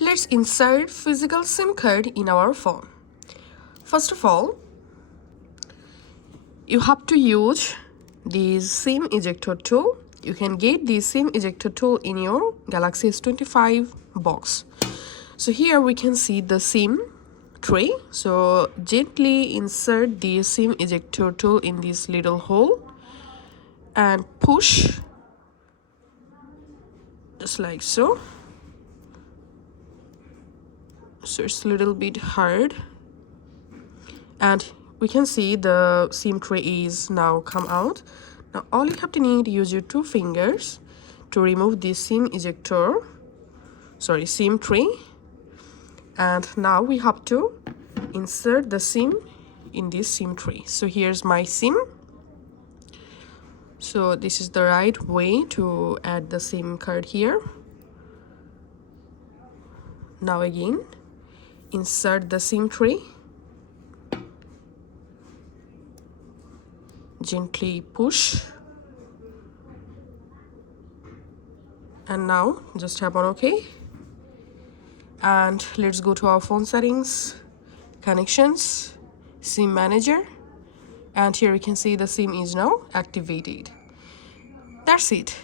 Let's insert physical SIM card in our phone. First of all, you have to use the SIM ejector tool. You can get the SIM ejector tool in your Galaxy S25 box. So here we can see the SIM tray. So gently insert the SIM ejector tool in this little hole and push just like so. So it's a little bit hard, and we can see the SIM tray is now come out. Now all you have to need, use your 2 fingers to remove the SIM tray, and now we have to insert the SIM in this SIM tray. So here's my SIM. So this is the right way to add the SIM card here. Now again, insert the SIM tray. Gently push. And now just tap on OK. And let's go to our phone settings, connections, SIM manager. And here you can see the SIM is now activated. That's it.